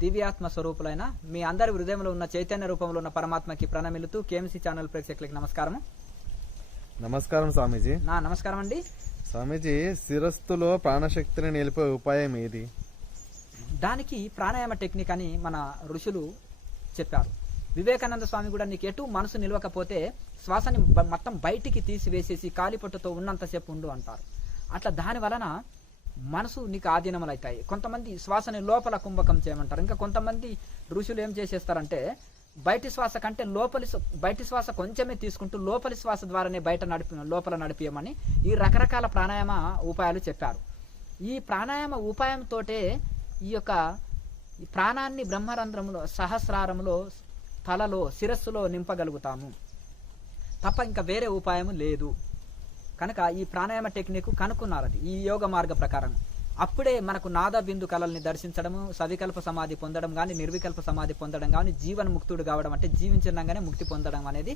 దివ్యాత్మ స్వరూపులైన మీ అందరి హృదయంలో ఉన్న చైతన్య రూపంలో ఉన్న పరమాత్మకి ప్రణమిలుతూ కేఎంసీ ఛానల్ ప్రేక్షకులకి నమస్కారం. నమస్కారం స్వామీజీ. నమస్కారం అండి. స్వామీజీ, శిరస్సులో ప్రాణశక్తిని నిలిపే ఉపాయం ఏది? దానికి ప్రాణాయామ టెక్నిక్ అని మన ఋషులు చెప్పారు. వివేకానంద స్వామి కూడా నీకు ఎటు మనసు నిలవకపోతే శ్వాసని మొత్తం బయటికి తీసివేసేసి కాలిపట్టుతో ఉన్నంతసేపు ఉండు అంటారు. అట్లా దాని వలన మనసు నీకు ఆధీనములు అవుతాయి. కొంతమంది శ్వాసని లోపల కుంభకం చేయమంటారు. ఇంకా కొంతమంది ఋషులు ఏం చేసేస్తారంటే బయటి శ్వాస కంటే బయటి శ్వాస కొంచెమే తీసుకుంటూ లోపలి శ్వాస ద్వారానే లోపల నడిపియమని ఈ రకరకాల ప్రాణాయామ ఉపాయాలు చెప్పారు. ఈ ప్రాణాయామ ఉపాయంతోటే ఈ యొక్క ప్రాణాన్ని బ్రహ్మరంధ్రములో, సహస్రారములో, తలలో, శిరస్సులో నింపగలుగుతాము తప్ప ఇంకా వేరే ఉపాయం లేదు. కనుక ఈ ప్రాణాయామ టెక్నిక్ కనుక్కున్నారు అది ఈ యోగ మార్గ ప్రకారం. అప్పుడే మనకు నాద బిందు కళల్ని దర్శించడము, సవికల్ప సమాధి పొందడం కానీ, నిర్వికల్ప సమాధి పొందడం కానీ, జీవన్ ముక్తుడు కావడం అంటే జీవించడంగానే ముక్తి పొందడం అనేది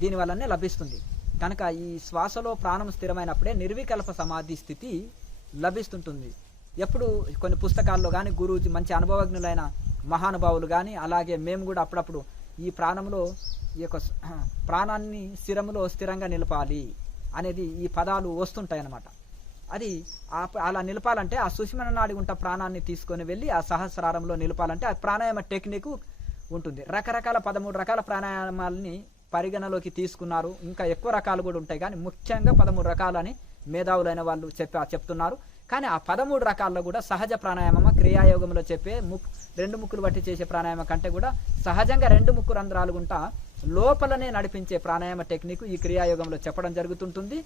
దీనివల్లనే లభిస్తుంది. కనుక ఈ శ్వాసలో ప్రాణం స్థిరమైనప్పుడే నిర్వికల్ప సమాధి స్థితి లభిస్తుంటుంది. ఎప్పుడు కొన్ని పుస్తకాల్లో కానీ, గురూజీ మంచి అనుభవజ్ఞులైన మహానుభావులు కానీ, అలాగే మేము కూడా అప్పుడప్పుడు ఈ ప్రాణంలో ఈ యొక్క ప్రాణాన్ని శిరములో స్థిరంగా నిలపాలి అనేది ఈ పదాలు వస్తుంటాయి అన్నమాట. అది అలా నిలపాలంటే ఆ సుషుమ్న నాడి ఉంట ప్రాణాన్ని తీసుకొని వెళ్ళి ఆ సహస్రారంలో నిలపాలంటే ఆ ప్రాణాయామ టెక్నిక్ ఉంటుంది. రకరకాల 13 రకాల ప్రాణాయామాలని పరిగణలోకి తీసుకున్నారు. ఇంకా ఎక్కువ రకాలు కూడా ఉంటాయి, కానీ ముఖ్యంగా 13 రకాలని మేధావులైన వాళ్ళు చెప్తున్నారు. కానీ ఆ 13 రకాల్లో కూడా సహజ ప్రాణాయామం క్రియాయోగంలో చెప్పే 2 ముక్కులు బట్టి చేసే ప్రాణాయామం కంటే కూడా సహజంగా 2 ముక్కు రంధ్రాలు గుంటా లోపలనే నడిపించే ప్రాణాయామ టెక్నిక్ ఈ క్రియాయోగంలో చెప్పడం జరుగుతుంటుంది.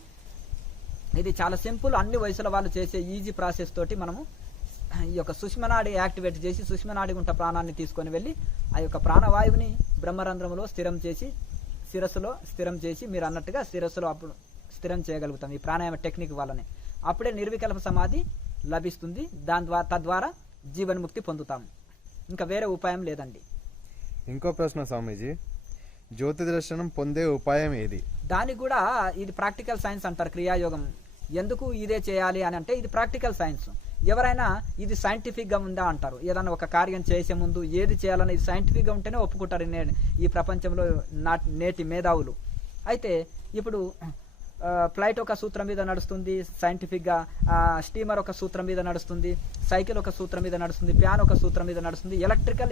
ఇది చాలా సింపుల్. అన్ని వయసుల వాళ్ళు చేసే ఈజీ ప్రాసెస్ తోటి మనము ఈ యొక్క సుష్మనాడి యాక్టివేట్ చేసి సుష్మనాడి గుంట ప్రాణాన్ని తీసుకొని వెళ్ళి ఆ యొక్క ప్రాణవాయువుని బ్రహ్మరంధ్రంలో స్థిరం చేసి శిరస్సులో స్థిరం చేసి మీరు అన్నట్టుగా శిరస్సులో అప్పుడు స్థిరం చేయగలుగుతాం ఈ ప్రాణాయామ టెక్నిక్ వల్లనే. అప్పుడే నిర్వికల్ప సమాధి లభిస్తుంది. తద్వారా జీవన్ముక్తి పొందుతాము. ఇంకా వేరే ఉపాయం లేదండి. ఇంకో ప్రశ్న స్వామీజీ, జ్యోతి దర్శనం పొందే ఉపాయం ఏది? దానికి కూడా ఇది ప్రాక్టికల్ సైన్స్ అంటారు క్రియాయోగం. ఎందుకు ఇదే చేయాలి అని అంటే ఇది ప్రాక్టికల్ సైన్స్. ఎవరైనా ఇది సైంటిఫిక్ గా ఉందా అంటారు. ఏదైనా ఒక కార్యం చేసే ముందు ఏది చేయాలని ఇది సైంటిఫిక్ గా ఉంటేనే ఒప్పుకుంటారు ఈ ప్రపంచంలో నేటి మేధావులు. అయితే ఇప్పుడు ఫ్లైట్ ఒక సూత్రం మీద నడుస్తుంది సైంటిఫిక్ గా, స్టీమర్ ఒక సూత్రం మీద నడుస్తుంది, సైకిల్ ఒక సూత్రం మీద నడుస్తుంది, ఫ్యాన్ ఒక సూత్రం మీద నడుస్తుంది.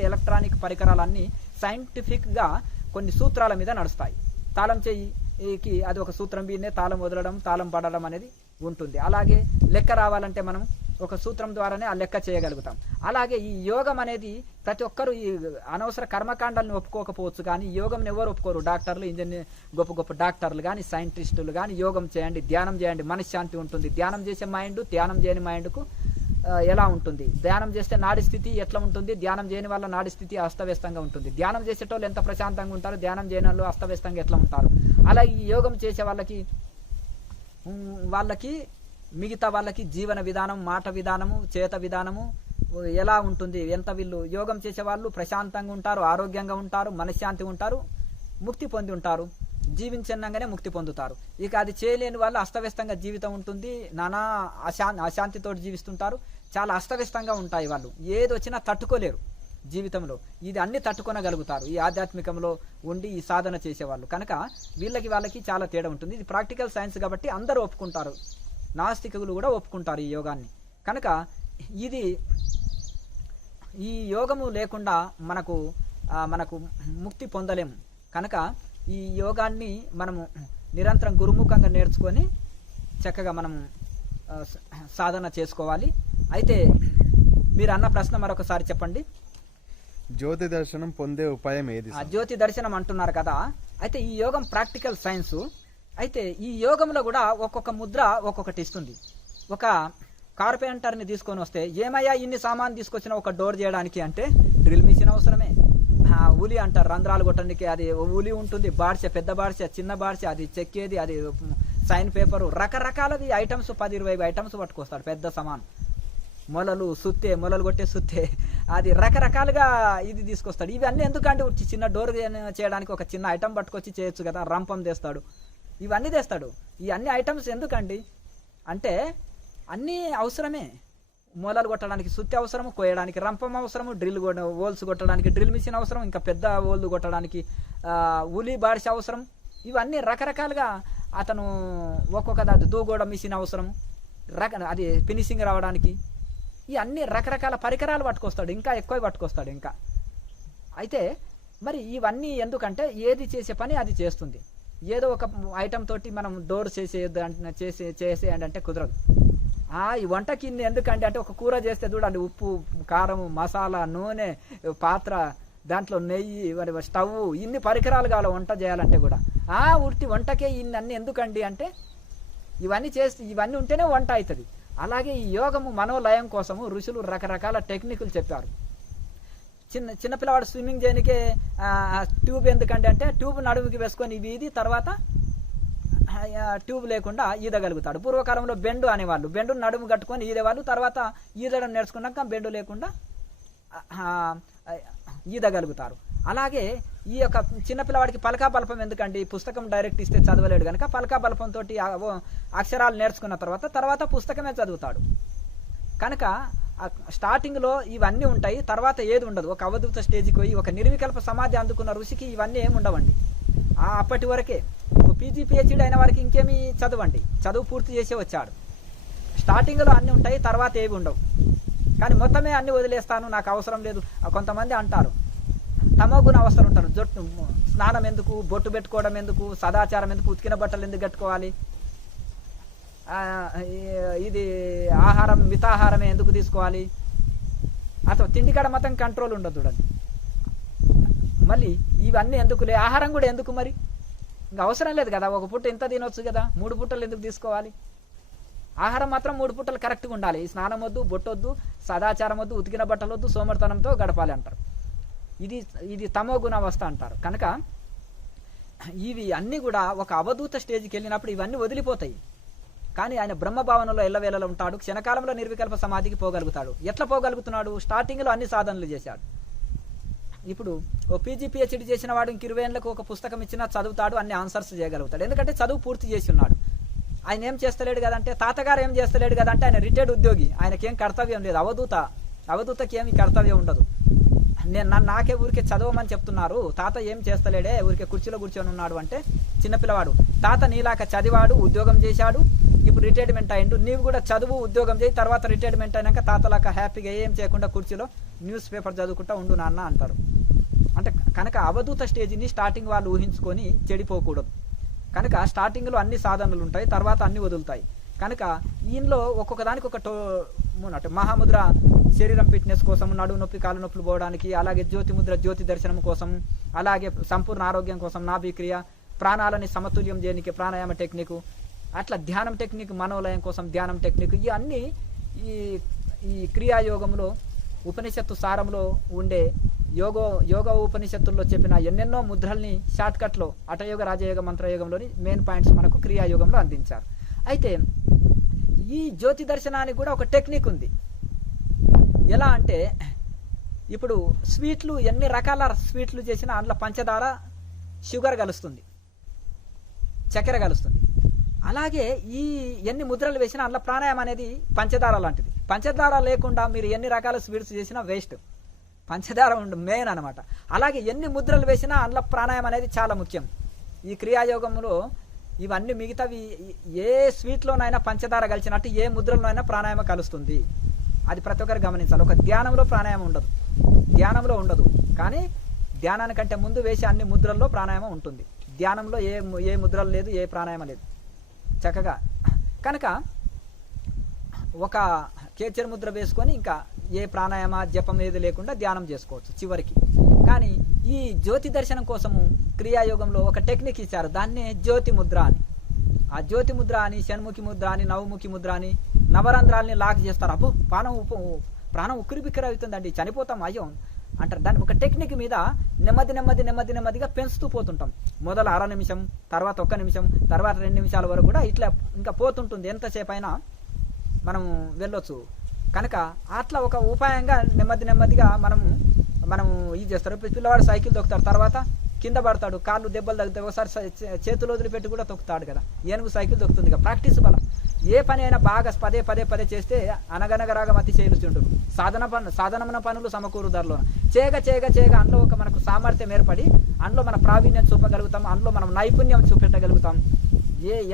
ఎలక్ట్రానిక్ పరికరాలన్నీ సైంటిఫిక్ గా కొన్ని సూత్రాల మీద నడుస్తాయి. తాళం చెయ్యికి అది ఒక సూత్రం మీదనే తాళం వదలడం, తాళం పడడం అనేది ఉంటుంది. అలాగే లెక్క రావాలంటే మనం ఒక సూత్రం ద్వారానే ఆ లెక్క చేయగలుగుతాం. అలాగే ఈ యోగం అనేది ప్రతి ఒక్కరు ఈ అనవసర కర్మకాండాలను ఒప్పుకోకపోవచ్చు, కానీ యోగంని ఎవరు ఒప్పుకోరు. డాక్టర్లు, ఇంజనీర్, గొప్ప గొప్ప డాక్టర్లు కానీ, సైంటిస్టులు కానీ యోగం చేయండి, ధ్యానం చేయండి, మనశ్శాంతి ఉంటుంది. ధ్యానం చేసే మైండ్ ధ్యానం చేయని మైండ్కు ఎలా ఉంటుంది? ధ్యానం చేస్తే నాడి స్థితి ఎట్లా ఉంటుంది? ధ్యానం చేయని వల్ల నాడి స్థితి అస్తవ్యస్తంగా ఉంటుంది. ధ్యానం చేసేటోళ్ళు ఎంత ప్రశాంతంగా ఉంటారు, ధ్యానం చేయని వాళ్ళు అస్తవ్యస్తంగా ఎట్లా ఉంటారు? అలా ఈ యోగం చేసే వాళ్ళకి మిగతా వాళ్ళకి జీవన విధానం, మాట విధానము, చేత విధానము ఎలా ఉంటుంది? ఎంత వీళ్ళు యోగం చేసే వాళ్ళు ప్రశాంతంగా ఉంటారు, ఆరోగ్యంగా ఉంటారు, మనశ్శాంతి ఉంటారు, ముక్తి పొంది ఉంటారు, జీవించంగానే ముక్తి పొందుతారు. ఇక అది చేయలేని వాళ్ళు అస్తవ్యస్తంగా జీవితం ఉంటుంది, నానా అశాంతితో జీవిస్తుంటారు, చాలా అస్తవ్యస్తంగా ఉంటాయి. వాళ్ళు ఏది వచ్చినా తట్టుకోలేరు జీవితంలో. ఇది అన్ని తట్టుకొనగలుగుతారు ఈ ఆధ్యాత్మికంలో ఉండి ఈ సాధన చేసేవాళ్ళు. కనుక వాళ్ళకి చాలా తేడా ఉంటుంది. ఇది ప్రాక్టికల్ సైన్స్ కాబట్టి అందరూ ఒప్పుకుంటారు, నాస్తికులు కూడా ఒప్పుకుంటారు ఈ యోగాన్ని. కనుక ఈ యోగము లేకుండా మనకు ముక్తి పొందలేము. కనుక ఈ యోగాన్ని మనము నిరంతరం గురుముఖంగా నేర్చుకొని చక్కగా మనం సాధన చేసుకోవాలి. అయితే మీరు అన్న ప్రశ్న మరొకసారి చెప్పండి. జ్యోతి దర్శనం పొందే ఉపాయం ఏది? జ్యోతి దర్శనం అంటున్నారు కదా. అయితే ఈ యోగం ప్రాక్టికల్ సైన్స్. అయితే ఈ యోగంలో కూడా ఒక్కొక్క ముద్ర ఒక్కొక్కటి ఇస్తుంది. ఒక కార్పెంటర్ని తీసుకొని వస్తే ఏమయ్యా ఇన్ని సామాన్ తీసుకొచ్చిన ఒక డోర్ చేయడానికి అంటే డ్రిల్ మిషన్ అవసరమే, ఉలి అంటారు రంధ్రాలు కొట్టడానికి, అది ఉలి ఉంటుంది, బాడ్స పెద్ద బాడ్స చిన్న బాడ్స, అది చెక్కేది, అది సైన్ పేపరు, రకరకాలది ఐటమ్స్ 10-20 ఐటమ్స్ పట్టుకొస్తాడు పెద్ద సామాన్. మొలలు కొట్టే సుత్తే, అది రకరకాలుగా ఇది తీసుకొస్తాడు. ఇవన్నీ ఎందుకంటే చిన్న డోర్ చేయడానికి ఒక చిన్న ఐటమ్ పట్టుకొచ్చి చేయొచ్చు కదా. రంపం తెస్తాడు, ఇవన్నీ తెస్తాడు. ఈ అన్ని ఐటమ్స్ ఎందుకండి అంటే అన్నీ అవసరమే. మొలలు కొట్టడానికి సుత్తి అవసరము, కోయడానికి రంపం అవసరము, హోల్స్ కొట్టడానికి డ్రిల్ మిషన్ అవసరం, ఇంకా పెద్ద హోల్స్ కొట్టడానికి ఉలి బాడిస అవసరం. ఇవన్నీ రకరకాలుగా అతను ఒక్కొక్క దూగోడ మిషన్ అవసరం, అది ఫినిషింగ్ రావడానికి ఈ అన్ని రకరకాల పరికరాలు పట్టుకొస్తాడు, ఇంకా ఎక్కువ పట్టుకొస్తాడు ఇంకా. అయితే మరి ఇవన్నీ ఎందుకంటే ఏది చేసే పని అది చేస్తుంది. ఏదో ఒక ఐటమ్ తోటి మనం డోర్ చేసేయండి అంటే కుదరదు. ఈ వంటకి ఇన్ని ఎందుకంటే అంటే ఒక కూర చేస్తే చూడండి, ఉప్పు కారం మసాలా నూనె పాత్ర దాంట్లో నెయ్యి స్టవ్ ఇన్ని పరికరాలు కావాలి వంట చేయాలంటే కూడా. ఉట్టి వంటకే ఇన్ని అన్ని ఎందుకండి అంటే ఇవన్నీ ఉంటేనే వంట అవుతుంది. అలాగే ఈ యోగము మనోలయం కోసము ఋషులు రకరకాల టెక్నిక్లు చెప్పారు. చిన్నపిల్లవాడు స్విమ్మింగ్ చేయనికే ట్యూబ్ ఎందుకంటే అంటే ట్యూబ్ నడుముకి వేసుకొని ఇది తర్వాత ట్యూబ్ లేకుండా ఈదగలుగుతాడు. పూర్వకాలంలో బెండు అనేవాళ్ళు, బెండు నడుము కట్టుకొని ఈదేవాళ్ళు, తర్వాత ఈదడం నేర్చుకున్నాక బెండు లేకుండా ఈదగలుగుతారు. అలాగే ఈ యొక్క చిన్నపిల్లవాడికి పలకా బలపం ఎందుకండి, పుస్తకం డైరెక్ట్ ఇస్తే చదవలేడు కనుక పలకా బలపంతో అక్షరాలు నేర్చుకున్న తర్వాత పుస్తకమే చదువుతాడు. కనుక స్టార్టింగ్లో ఇవన్నీ ఉంటాయి, తర్వాత ఏది ఉండదు. ఒక అవధూత స్టేజ్కి పోయి ఒక నిర్వికల్ప సమాధి అందుకున్న ఋషికి ఇవన్నీ ఏమి ఉండవండి. అప్పటి వరకే పీజీ పిహెచ్డీ అయిన వారికి ఇంకేమి చదవండి, చదువు పూర్తి చేసే వచ్చాడు. స్టార్టింగ్లో అన్నీ ఉంటాయి, తర్వాత ఏవి ఉండవు. కానీ మొత్తమే అన్ని వదిలేస్తాను నాకు అవసరం లేదు. కొంతమంది అంటారు తమోగుణ అవస్థలు ఉంటారు. స్నానం ఎందుకు, బొట్టు పెట్టుకోవడం ఎందుకు, సదాచారం ఎందుకు, ఉతికిన బట్టలు ఎందుకు కట్టుకోవాలి, ఇది ఆహారం మితాహారమే ఎందుకు తీసుకోవాలి, అసలు తిండికాడ మొత్తం కంట్రోల్ ఉండదు చూడండి. మళ్ళీ ఇవన్నీ ఎందుకులే, ఆహారం కూడా ఎందుకు మరి, ఇంకా అవసరం లేదు కదా, ఒక పూట ఇంత తినొచ్చు కదా, 3 పూటలు ఎందుకు తీసుకోవాలి. ఆహారం మాత్రం 3 పూటలు కరెక్ట్గా ఉండాలి. స్నానం వద్దు, బొట్టొద్దు, సదాచారం వద్దు, ఉతికిన బట్టలు వద్దు, సోమర్తనంతో గడపాలి అంటారు. ఇది తమో గుణ అవస్థ అంటారు. కనుక ఇవి అన్నీ కూడా ఒక అవధూత స్టేజ్కి వెళ్ళినప్పుడు ఇవన్నీ వదిలిపోతాయి. కానీ ఆయన బ్రహ్మభావనలో ఎల్లవేళలో ఉంటాడు, క్షణకాలంలో నిర్వికల్ప సమాధికి పోగలుగుతాడు. ఎట్లా పోగలుగుతున్నాడు, స్టార్టింగ్లో అన్ని సాధనలు చేశాడు. ఇప్పుడు ఓ పీజీ పిహెచ్డీ చేసిన వాడు ఇంక 20 ఏళ్ళకు ఒక పుస్తకం ఇచ్చినా చదువుతాడు, అన్ని ఆన్సర్స్ చేయగలుగుతాడు. ఎందుకంటే చదువు పూర్తి చేసి ఉన్నాడు. ఆయన ఏం చేస్తలేడు కదంటే, తాతగారు ఏం చేస్తలేడు కదంటే ఆయన రిటైర్డ్ ఉద్యోగి, ఆయనకేం కర్తవ్యం లేదు. అవధూతకి ఏమి కర్తవ్యం ఉండదు. నాకే ఊరికే చదవమని చెప్తున్నారు, తాత ఏం చేస్తలేడే, ఊరికే కుర్చీలో కూర్చొని ఉన్నాడు అంటే చిన్నపిల్లవాడు. తాత నీలాక చదివాడు, ఉద్యోగం చేశాడు, ఇప్పుడు రిటైర్మెంట్ అయ్యిండు, నీవు కూడా చదువు ఉద్యోగం చేయి, తర్వాత రిటైర్మెంట్ అయినాక తాతలాక హ్యాపీగా ఏం చేయకుండా కుర్చీలో న్యూస్ పేపర్ చదువుకుంటా ఉండు నాన్న అంటారు. అంటే కనుక అవధూత స్టేజ్ని స్టార్టింగ్ వాళ్ళు ఊహించుకొని చెడిపోకూడదు. కనుక స్టార్టింగ్లో అన్ని సాధనలు ఉంటాయి, తర్వాత అన్ని వదులుతాయి. కనుక ఈయనలో ఒక్కొక్క దానికి ఒక మహాముద్ర శరీరం ఫిట్నెస్ కోసం, నడుము నొప్పి కాలు నొప్పులు పోవడానికి, అలాగే జ్యోతి ముద్ర జ్యోతి దర్శనం కోసం, అలాగే సంపూర్ణ ఆరోగ్యం కోసం నాభిక్రియ, ప్రాణాలని సమతుల్యం చేయడానికి ప్రాణాయామ టెక్నిక్, అట్లా ధ్యానం టెక్నిక్, మనోలయం కోసం ధ్యానం టెక్నిక్, ఇవన్నీ ఈ క్రియాయోగంలో ఉపనిషత్తు సారంలో ఉండే యోగ ఉపనిషత్తుల్లో చెప్పిన ఎన్నెన్నో ముద్రల్ని షార్ట్కట్లో హఠయోగ రాజయోగ మంత్రయోగంలోని మెయిన్ పాయింట్స్ మనకు క్రియాయోగంలో అందించారు. అయితే ఈ జ్యోతి దర్శనానికి కూడా ఒక టెక్నిక్ ఉంది. ఎలా అంటే ఇప్పుడు స్వీట్లు ఎన్ని రకాల స్వీట్లు చేసినా అందులో పంచదార షుగర్ కలుస్తుంది, చక్కెర కలుస్తుంది. అలాగే ఈ ఎన్ని ముద్రలు వేసినా అందులో ప్రాణాయామం అనేది పంచదార లాంటిది. పంచదార లేకుండా మీరు ఎన్ని రకాల స్వీట్స్ చేసినా వేస్ట్, పంచదార మెయిన్ అనమాట. అలాగే ఎన్ని ముద్రలు వేసినా అందులో ప్రాణాయామం అనేది చాలా ముఖ్యం. ఈ క్రియాయోగంలో ఇవన్నీ మిగతావి ఏ స్వీట్లోనైనా పంచదార కలిసినట్టు ఏ ముద్రలోనైనా ప్రాణాయామం కలుస్తుంది. అది ప్రతి ఒక్కరు గమనించాలి. ఒక ధ్యానంలో ప్రాణాయామం ఉండదు, ధ్యానంలో ఉండదు, కానీ ధ్యానానికంటే ముందు వేసే అన్ని ముద్రల్లో ప్రాణాయామం ఉంటుంది. ధ్యానంలో ఏ ముద్రలు లేదు, ఏ ప్రాణాయామం లేదు చక్కగా. కనుక ఒక కేచర్ ముద్ర వేసుకొని ఇంకా ఏ ప్రాణాయామ జపం ఏది లేకుండా ధ్యానం చేసుకోవచ్చు చివరికి. కానీ ఈ జ్యోతి దర్శనం కోసము క్రియాయోగంలో ఒక టెక్నిక్ ఇచ్చారు, దాన్నే జ్యోతి ముద్ర అని. ఆ జ్యోతి ముద్ర అని, షణ్ముఖి ముద్ర అని, నవముఖి ముద్ర అని నవరంధ్రాలని లాక్ చేస్తారు. అప్పు ప్రాణం ఉక్కిరి బిక్కిరి అవుతుందండి, చనిపోతాం అయ్యో అంటారు. దాన్ని ఒక టెక్నిక్ మీద నెమ్మదిగా పెంచుతూ పోతుంటాం. మొదలు 1/2 నిమిషం, తర్వాత 1 నిమిషం, తర్వాత 2 నిమిషాల వరకు కూడా ఇట్లా ఇంకా పోతుంటుంది. ఎంతసేపు అయినా మనం వెళ్ళొచ్చు. కనుక అట్లా ఒక ఉపాయంగా నెమ్మదిగా మనము ఇది చేస్తారు. పిల్లవాడు సైకిల్ తొక్కుతాడు, తర్వాత కింద పడతాడు, కాళ్ళు దెబ్బలు తగ్గుతాయి, ఒకసారి చేతులు వదిలిపెట్టి కూడా తొక్కుతాడు కదా. ఏనుగు సైకిల్ తొక్కుతుంది కదా. ప్రాక్టీస్ బలం. ఏ పని అయినా బాగా పదే చేస్తే అనగనగరాగం అతి చేలుచుంటారు. సాధనమైన పనులు సమకూరు ధరలో చేయగా అందులో ఒక మనకు సామర్థ్యం ఏర్పడి అందులో మన ప్రావీణ్యం చూపగలుగుతాం, అందులో మనం నైపుణ్యం చూపెట్టగలుగుతాం.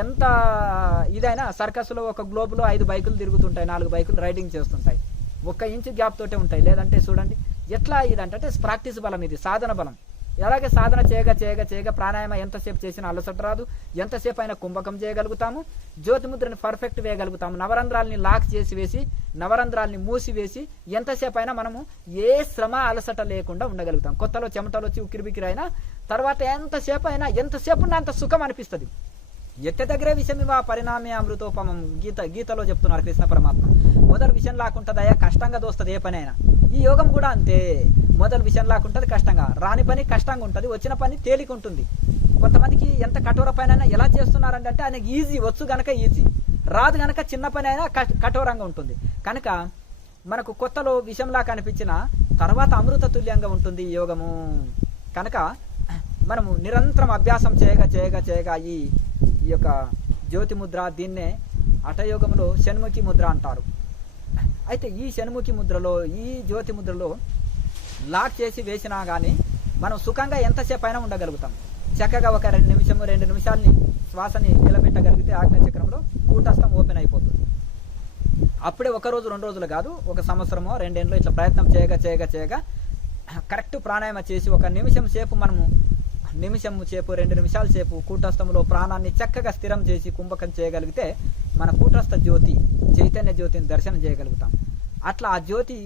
ఎంత ఇదైనా సర్కస్లో ఒక గ్లోబ్లో 5 బైకులు తిరుగుతుంటాయి, 4 బైకులు రైడింగ్ చేస్తుంటాయి, 1 ఇంచు గ్యాప్ తోటే ఉంటాయి. లేదంటే చూడండి ఎట్లా ఇదంటే ప్రాక్టీస్ బలం, ఇది సాధన బలం. అలాగే సాధన చేయగా ప్రాణాయామం ఎంతసేపు చేసినా అలసట రాదు. ఎంతసేపు అయినా కుంభకం చేయగలుగుతాము. జ్యోతిముద్రని పర్ఫెక్ట్ వేయగలుగుతాము. నవరంధ్రాలని లాక్ చేసి వేసి, నవరంధ్రాలని మూసివేసి ఎంతసేపు అయినా మనము ఏ శ్రమ అలసట లేకుండా ఉండగలుగుతాం. కొత్తలో చెమటలు వచ్చి ఉక్కిరిబిక్కిరి అయినా తర్వాత ఎంతసేపు అంత సుఖం అనిపిస్తుంది. ఎత్త దగ్గరే విషయమివా పరిణామే అమృతోపమం గీతలో చెప్తున్నారు కృష్ణ పరమాత్మ. మొదలు విషయం లాకుంటదయ్యా, కష్టంగా దోస్తుంది ఏ పని అయినా. ఈ యోగం కూడా అంతే. మొదలు విషయం లాకుంటది, కష్టంగా. రాని పని కష్టంగా ఉంటుంది, వచ్చిన పని తేలిక ఉంటుంది. కొంతమందికి ఎంత కఠోర పని అయినా ఎలా చేస్తున్నారంటే ఆయనకి ఈజీ, వచ్చు గనక ఈజీ, రాదు గనక చిన్న పని అయినా కఠోరంగా ఉంటుంది. కనుక మనకు కొత్తలో విషంలా కనిపించిన తర్వాత అమృత తుల్యంగా ఉంటుంది ఈ యోగము. కనుక మనము నిరంతరం అభ్యాసం చేయగా ఈ యొక్క జ్యోతి ముద్ర, దీన్నే హఠయోగంలో షణ్ముఖి ముద్ర అంటారు. అయితే ఈ షణ్ముఖి ముద్రలో, ఈ జ్యోతి ముద్రలో లాక్ చేసి వేసినా కానీ మనం సుఖంగా ఎంతసేపు అయినా ఉండగలుగుతాం. చక్కగా ఒక 2 నిమిషాలని శ్వాసని నిలబెట్టగలిగితే ఆజ్ఞాచక్రంలో కూటస్థం ఓపెన్ అయిపోతుంది. అప్పుడే 1 రోజు 2 రోజులు కాదు, 1 సంవత్సరమో 2 ఏళ్ళలో ఇట్లా ప్రయత్నం చేయగా కరెక్ట్ ప్రాణాయామ చేసి 1 నిమిషం సేపు మనము 2 నిమిషాల సేపు కూటస్థంలో ప్రాణాన్ని చక్కగా స్థిరం చేసి కుంభకం చేయగలిగితే మన కూటస్థ జ్యోతి, చైతన్య జ్యోతిని దర్శనం చేయగలుగుతాం. అట్లా ఆ జ్యోతి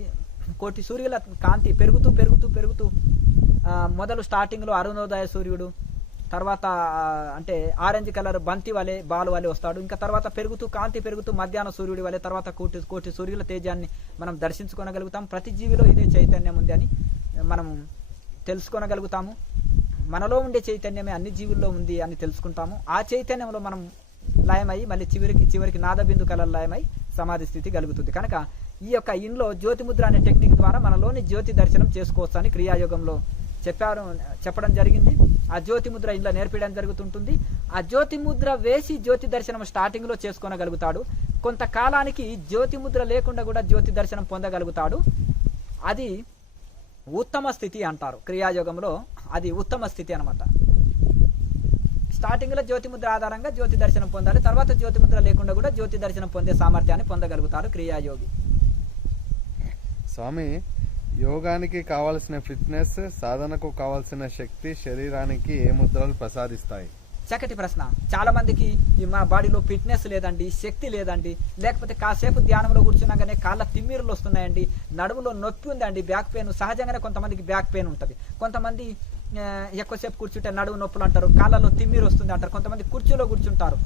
కోటి సూర్యుల కాంతి పెరుగుతూ మొదలు స్టార్టింగ్లో అరుణోదయ సూర్యుడు, తర్వాత అంటే ఆరెంజ్ కలర్ బంతి వలె బాలు వలె వస్తాడు. ఇంకా తర్వాత కాంతి పెరుగుతూ మధ్యాహ్న సూర్యుడి వలె తర్వాత కోటి సూర్యుల తేజాన్ని మనం దర్శించుకోగలుగుతాం. ప్రతి జీవిలో ఇదే చైతన్యం ఉంది అని మనం తెలుసుకోగలుగుతాము. మనలో ఉండే చైతన్యమే అన్ని జీవుల్లో ఉంది అని తెలుసుకుంటాము. ఆ చైతన్యంలో మనం లయమై మళ్ళీ చివరికి నాదబిందు కలర్ లయమై సమాధి స్థితి కలుగుతుంది. కనుక ఈ యొక్క ఇంట్లో జ్యోతిముద్ర అనే టెక్నిక్ ద్వారా మనలోని జ్యోతి దర్శనం చేసుకోవచ్చు అని క్రియాయోగంలో చెప్పడం జరిగింది. ఆ జ్యోతి ముద్ర ఇంట్లో నేర్పించడం జరుగుతుంటుంది. ఆ జ్యోతి ముద్ర వేసి జ్యోతి దర్శనం స్టార్టింగ్ లో చేసుకోగలుగుతాడు. కొంతకాలానికి జ్యోతి ముద్ర లేకుండా కూడా జ్యోతి దర్శనం పొందగలుగుతాడు. అది ఉత్తమ స్థితి అంటారు క్రియాయోగంలో. అది ఉత్తమ స్థితి అనమాట. స్టార్టింగ్ లో జ్యోతి ముద్ర ఆధారంగా జ్యోతి దర్శనం పొందాలి. తర్వాత జ్యోతి ముద్ర లేకుండా కూడా జ్యోతి దర్శనం పొందే సామర్థ్యాన్ని పొందగలుగుతారు క్రియాయోగి. స్వామి, యోగానికి కావాల్సిన ఫిట్నెస్, సాధనకు కావాల్సిన శక్తి శరీరానికి ఏ ముద్రలు ప్రసాదిస్తాయి? చక్కటి ప్రశ్న. చాలా మందికి మా బాడీలో ఫిట్నెస్ లేదండి, శక్తి లేదండి, లేకపోతే కాసేపు ధ్యానంలో కూర్చున్నాగానే కాళ్ళ తిమ్మిరులు వస్తున్నాయండి, నడుములో నొప్పి ఉందండి, బ్యాక్ పెయిన్. సహజంగానే కొంతమందికి బ్యాక్ పెయిన్ ఉంటుంది. కొంతమంది ఎక్కువసేపు కూర్చుంటే నడుము నొప్పులు అంటారు, కాళ్ళలో తిమ్మిరు వస్తుంది అంటారు. కొంతమంది కుర్చీలో కూర్చుంటారు,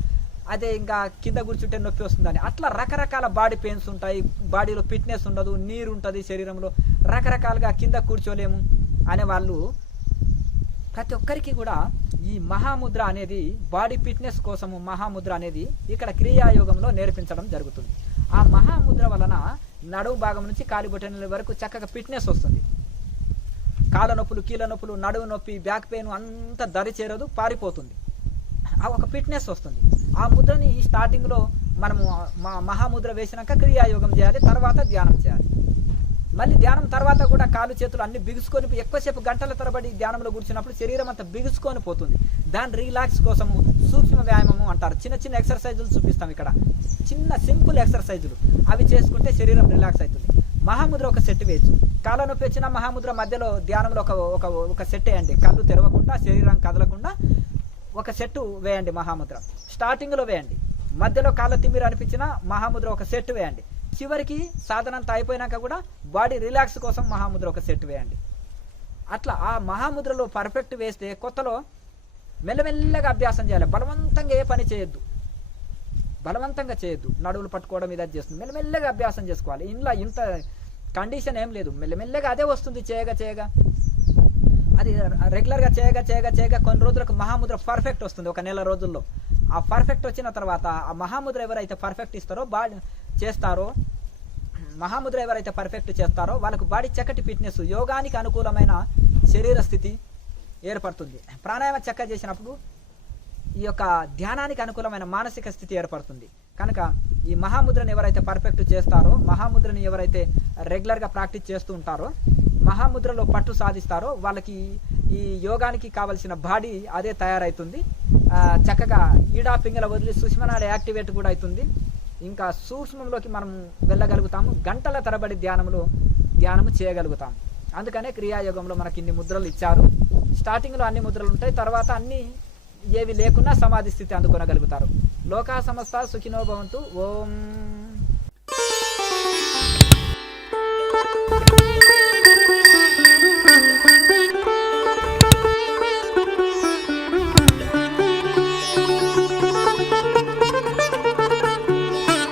అదే ఇంకా కింద కూర్చుంటే నొప్పి వస్తుందని. అట్లా రకరకాల బాడీ పెయిన్స్ ఉంటాయి. బాడీలో ఫిట్నెస్ ఉండదు, నీరు ఉంటుంది శరీరంలో, రకరకాలుగా కింద కూర్చోలేము అనే వాళ్ళు ప్రతి ఒక్కరికి కూడా ఈ మహాముద్ర అనేది బాడీ ఫిట్నెస్ కోసము మహాముద్ర అనేది ఇక్కడ క్రియాయోగంలో నేర్పించడం జరుగుతుంది. ఆ మహాముద్ర వలన నడుము భాగం నుంచి కాలి బొటనల వరకు చక్కగా ఫిట్నెస్ వస్తుంది. కాళ్ళ నొప్పులు, కీళ్ళ నొప్పులు, నడుము నొప్పి, బ్యాక్ పెయిన్ అంతా దరి చేరదు, పారిపోతుంది. ఆ ఒక ఫిట్నెస్ వస్తుంది. ఆ ముద్రని స్టార్టింగ్లో మనము మహాముద్ర వేసినాక క్రియాయోగం చేయాలి, తర్వాత ధ్యానం చేయాలి. మళ్ళీ ధ్యానం తర్వాత కూడా కాలు చేతులు అన్ని బిగుసుకొని, ఎక్కువసేపు గంటల తరబడి ధ్యానంలో కూర్చున్నప్పుడు శరీరం అంతా బిగుసుకొని పోతుంది. దాని రిలాక్స్ కోసము సూక్ష్మ వ్యాయామము అంటారు. చిన్న ఎక్సర్సైజులు చూపిస్తాం ఇక్కడ, చిన్న సింపుల్ ఎక్సర్సైజులు. అవి చేసుకుంటే శరీరం రిలాక్స్ అవుతుంది. మహాముద్ర ఒక సెట్ వేయచ్చు. కాళ్ళ నొప్పి వచ్చిన మహాముద్ర మధ్యలో ధ్యానంలో ఒక సెట్ వేయండి. కళ్ళు తెరవకుండా, శరీరం కదలకుండా ఒక సెట్ వేయండి. మహాముద్ర స్టార్టింగ్లో వేయండి. మధ్యలో కాళ్ళ తిమ్మిరి అనిపించిన మహాముద్ర ఒక సెట్ వేయండి. చివరికి సాధన అంతా అయిపోయినాక కూడా బాడీ రిలాక్స్ కోసం మహాముద్ర ఒక సెట్ వేయండి. అట్లా ఆ మహాముద్రలో పర్ఫెక్ట్ వేస్తే కొత్తలో మెల్లమెల్లగా అభ్యాసం చేయాలి. బలవంతంగా ఏ పని చేయొద్దు. బలవంతంగా చేయొద్దు. నడువులు పట్టుకోవడం ఇది చేస్తుంది, మెల్లమెల్లగా అభ్యాసం చేసుకోవాలి. ఇంట్లో ఇంత కండిషన్ ఏం లేదు, మెల్లమెల్లగా అదే వస్తుంది చేయగా అది రెగ్యులర్గా చేయగా కొన్ని రోజులకు మహాముద్ర పర్ఫెక్ట్ వస్తుంది. ఒక నెల రోజుల్లో ఆ పర్ఫెక్ట్ వచ్చిన తర్వాత ఆ మహాముద్ర ఎవరైతే పర్ఫెక్ట్ ఇస్తారో మహాముద్ర ఎవరైతే పర్ఫెక్ట్ చేస్తారో వాళ్ళకు బాడీ చక్కటి ఫిట్నెస్, యోగానికి అనుకూలమైన శరీర స్థితి ఏర్పడుతుంది. ప్రాణాయామ చక్కగా చేసినప్పుడు ఈ యొక్క ధ్యానానికి అనుకూలమైన మానసిక స్థితి ఏర్పడుతుంది. కనుక ఈ మహాముద్రను ఎవరైతే పర్ఫెక్ట్ చేస్తారో, మహాముద్రని ఎవరైతే రెగ్యులర్గా ప్రాక్టీస్ చేస్తూ ఉంటారో, మహాముద్రలో పట్టు సాధిస్తారో వాళ్ళకి ఈ యోగానికి కావలసిన బాడీ అదే తయారవుతుంది. చక్కగా ఈడా పింగళ వదిలి సుష్మనాడి యాక్టివేట్ కూడా అవుతుంది. ఇంకా సూక్ష్మంలోకి మనం వెళ్ళగలుగుతాము. గంటల తరబడి ధ్యానము చేయగలుగుతాం. అందుకనే క్రియాయోగంలో మనకి ఇన్ని ముద్రలు ఇచ్చారు. స్టార్టింగ్లో అన్ని ముద్రలు ఉంటాయి, తర్వాత అన్ని ఏవి లేకున్నా సమాధి స్థితి అందుకొనగలుగుతారు. లోకా సమస్త సుఖినో భవంతు. ఓం